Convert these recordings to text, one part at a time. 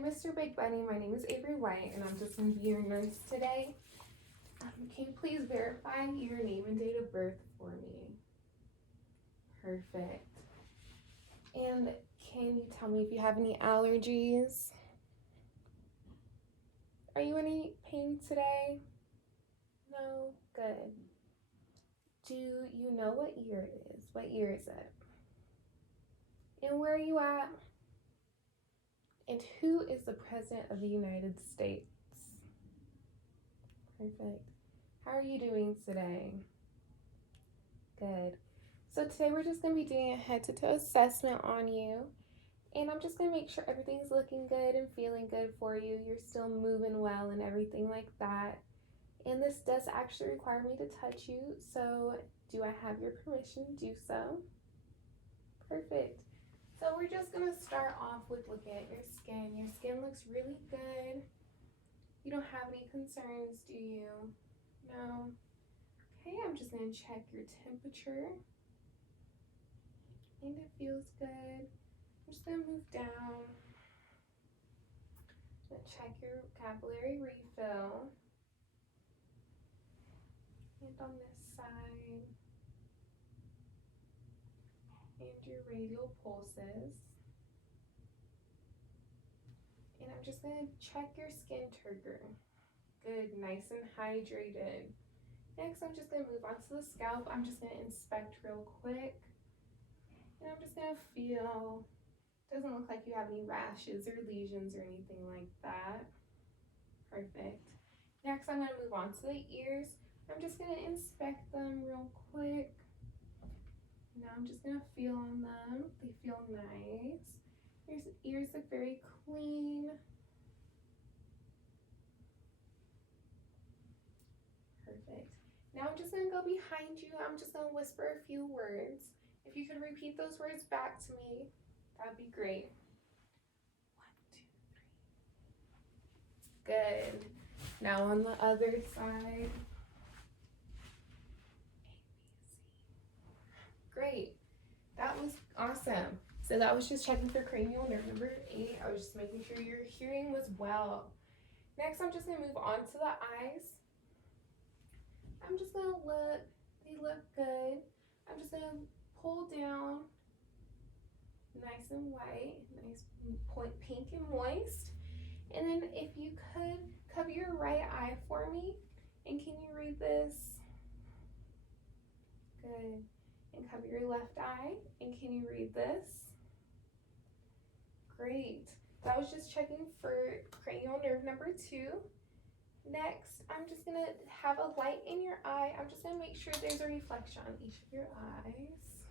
Mr. Big Bunny. My name is Avery White, and I'm just going to be your nurse today. Can you please verify your name and date of birth for me? Perfect. And can you tell me if you have any allergies? Are you in any pain today? No? Good. Do you know what year it is? What year is it? And where are you at? And who is the President of the United States? Perfect. How are you doing today? Good. So today we're just going to be doing a head-to-toe assessment on you. And I'm just going to make sure everything's looking good and feeling good for you. You're still moving well and everything like that. And this does actually require me to touch you. So do I have your permission to do so? Perfect. So we're just going to start off with looking at your skin. Your skin looks really good. You don't have any concerns, do you? No? Okay, I'm just going to check your temperature. And it feels good. I'm just going to move down. I'm going to check your capillary refill. And on this side. And your radial pulses. And I'm just going to check your skin turgor. Good, nice and hydrated. Next, I'm just going to move on to the scalp. I'm just going to inspect real quick. And I'm just going to feel, doesn't look like you have any rashes or lesions or anything like that. Perfect. Next, I'm going to move on to the ears. I'm just going to inspect them real quick. Now I'm just going to feel on them. They feel nice. Your ears look very clean. Perfect. Now I'm just going to go behind you. I'm just going to whisper a few words. If you could repeat those words back to me, that'd be great. 1, 2, 3. Good. Now on the other side. Great. That was awesome. So that was just checking for cranial nerve number 8. I was just making sure your hearing was well. Next, I'm just going to move on to the eyes. I'm just going to look. They look good. I'm just going to pull down. Nice and white. Nice pink and moist. And then if you could cover your right eye for me. And can you read this? Good. And cover your left eye. And can you read this? Great. That was just checking for cranial nerve number 2. Next, I'm just going to have a light in your eye. I'm just going to make sure there's a reflection on each of your eyes.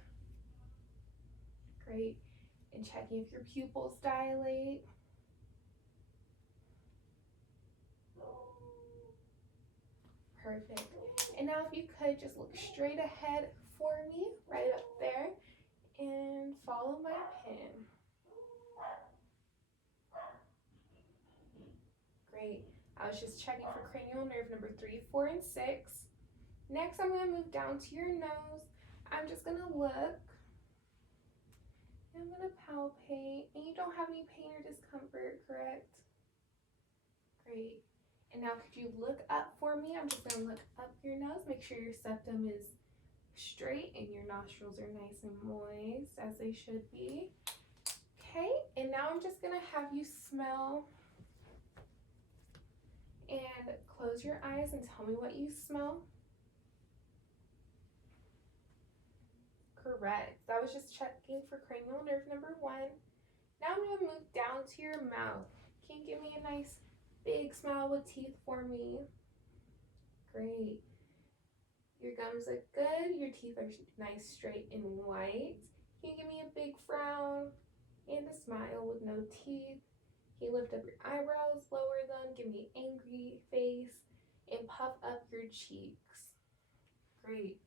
Great. And checking if your pupils dilate. Perfect. And now if you could just look straight ahead for me, right up there, and follow my pin. Great. I was just checking for cranial nerve number 3, 4, and 6. Next, I'm going to move down to your nose. I'm just going to look. I'm going to palpate. And you don't have any pain or discomfort, correct? Great. And now could you look up for me? I'm just going to look up your nose. Make sure your septum is straight and your nostrils are nice and moist, as they should be. Okay, and now I'm just going to have you smell. And close your eyes and tell me what you smell. Correct. That was just checking for cranial nerve number 1. Now I'm going to move down to your mouth. Can you give me a nice big smile with teeth for me? Great. Your gums look good. Your teeth are nice, straight, and white. Can you give me a big frown and a smile with no teeth? Can you lift up your eyebrows, lower them, give me an angry face, and puff up your cheeks? Great.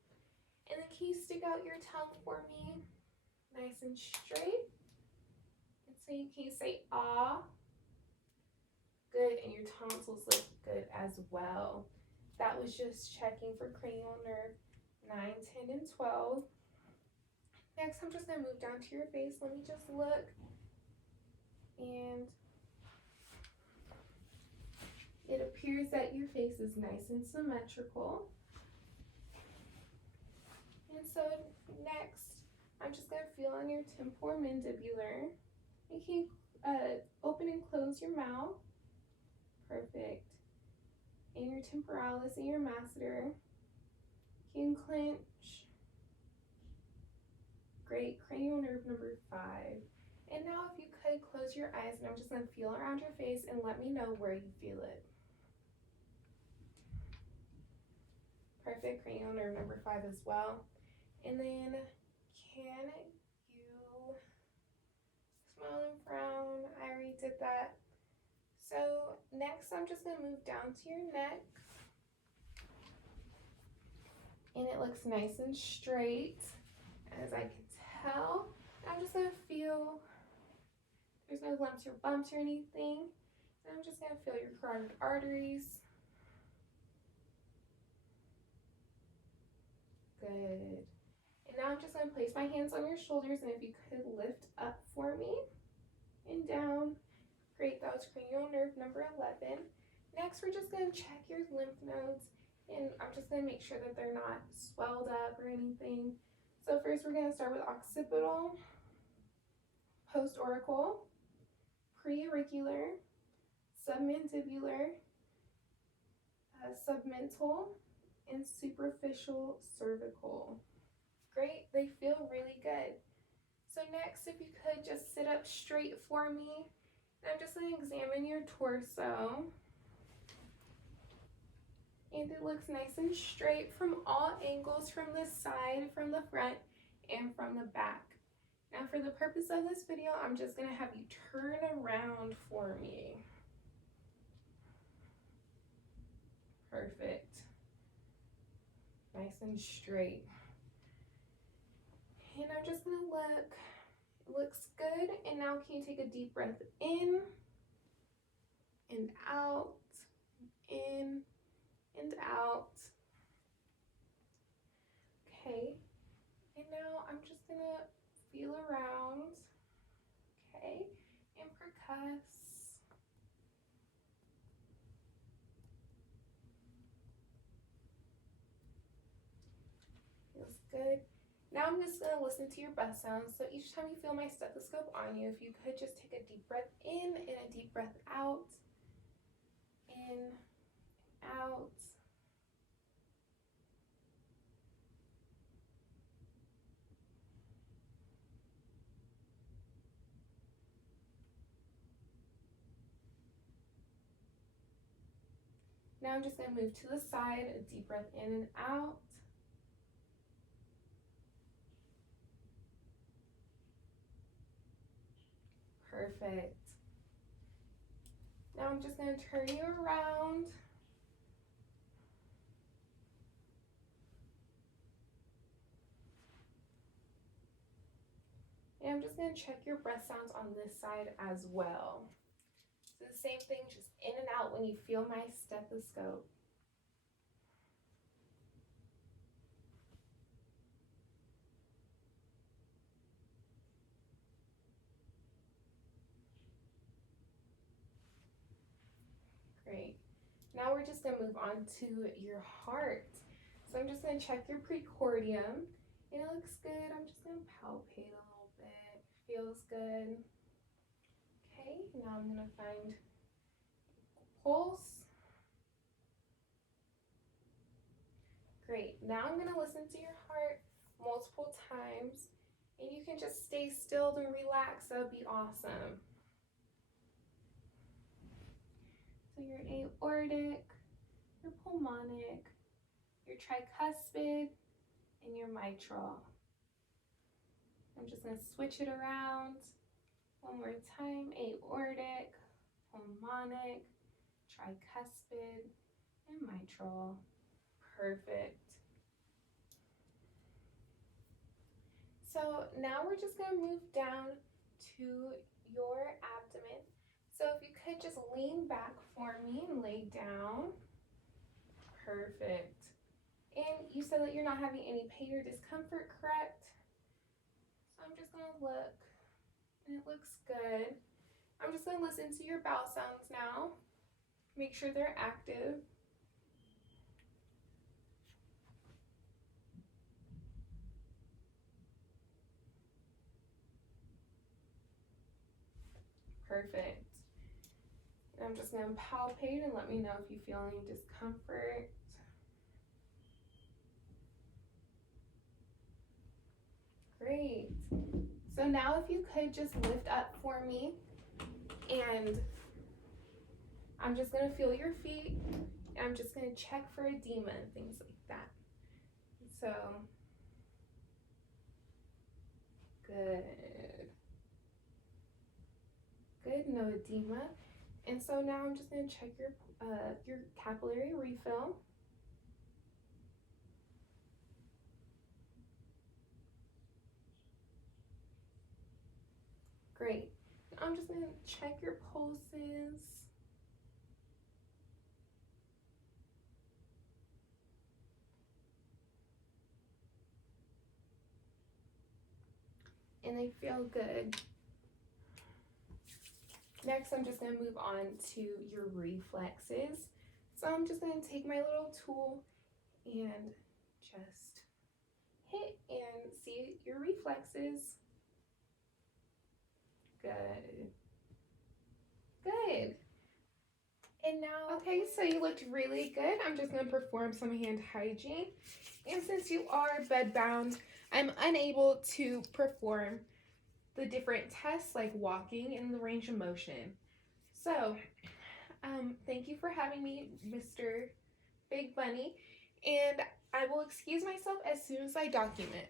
And then can you stick out your tongue for me? Nice and straight. And so can you say ah? Good. And your tonsils look good as well. That was just checking for cranial nerve 9, 10, and 12. Next, I'm just going to move down to your face. Let me just look. And It appears that your face is nice and symmetrical. And so next, I'm just going to feel on your temporomandibular. You can open and close your mouth. Perfect. And your temporalis and your masseter. You can clench. Great. Cranial nerve number 5. And now if you could close your eyes, and I'm just going to feel around your face and let me know where you feel it. Perfect. Cranial nerve number 5 as well. And then can you smile and frown? I already did that. So next I'm just going to move down to your neck. And it looks nice and straight, as I can tell. I'm just going to feel, there's no lumps or bumps or anything. And I'm just going to feel your carotid arteries. Good. And now I'm just going to place my hands on your shoulders, and if you could lift up for me and down. Great, that was cranial nerve number 11. Next, we're just going to check your lymph nodes, and I'm just going to make sure that they're not swelled up or anything. So first, we're going to start with occipital, postauricular, preauricular, submandibular, submental, and superficial cervical. Great, they feel really good. So next, if you could just sit up straight for me, and I'm just going to examine your torso. And it looks nice and straight from all angles, from the side, from the front, and from the back. Now for the purpose of this video, I'm just going to have you turn around for me. Perfect. Nice and straight. And I'm just going to look. It looks good. And now can you take a deep breath in and out, in and out. Okay. And now I'm just going to feel around. Okay. And percuss. Feels good. Now I'm just going to listen to your breath sounds. So each time you feel my stethoscope on you, if you could just take a deep breath in and a deep breath out. In, out. Now I'm just going to move to the side, a deep breath in and out. Perfect. Now I'm just going to turn you around. And I'm just going to check your breath sounds on this side as well. So the same thing, just in and out when you feel my stethoscope. Great. Now we're just going to move on to your heart. So I'm just going to check your precordium. And it looks good. I'm just going to palpate a little bit. Feels good. Okay, now I'm going to find pulse. Great. Now I'm going to listen to your heart multiple times. And you can just stay still and relax. That would be awesome. So your aortic, your pulmonic, your tricuspid, and your mitral. I'm just going to switch it around. One more time. Aortic, pulmonic, tricuspid, and mitral. Perfect. So now we're just going to move down to your abdomen. So if you could just lean back for me and lay down. Perfect. And you said that you're not having any pain or discomfort, correct? So I'm just going to look, and it looks good. I'm just going to listen to your bowel sounds now. Make sure they're active. Perfect. I'm just going to palpate and let me know if you feel any discomfort. Great. So now if you could just lift up for me, and I'm just going to feel your feet, and I'm just going to check for edema and things like that. So, good. Good, no edema. And so now I'm just going to check your capillary refill. Great. I'm just going to check your pulses. And they feel good. Next, I'm just going to move on to your reflexes. So I'm just going to take my little tool and just hit and see your reflexes. Good. Good. And now, okay, so you looked really good. I'm just going to perform some hand hygiene. And since you are bedbound, I'm unable to perform the different tests like walking and the range of motion. So, thank you for having me, Mr. Big Bunny, and I will excuse myself as soon as I document.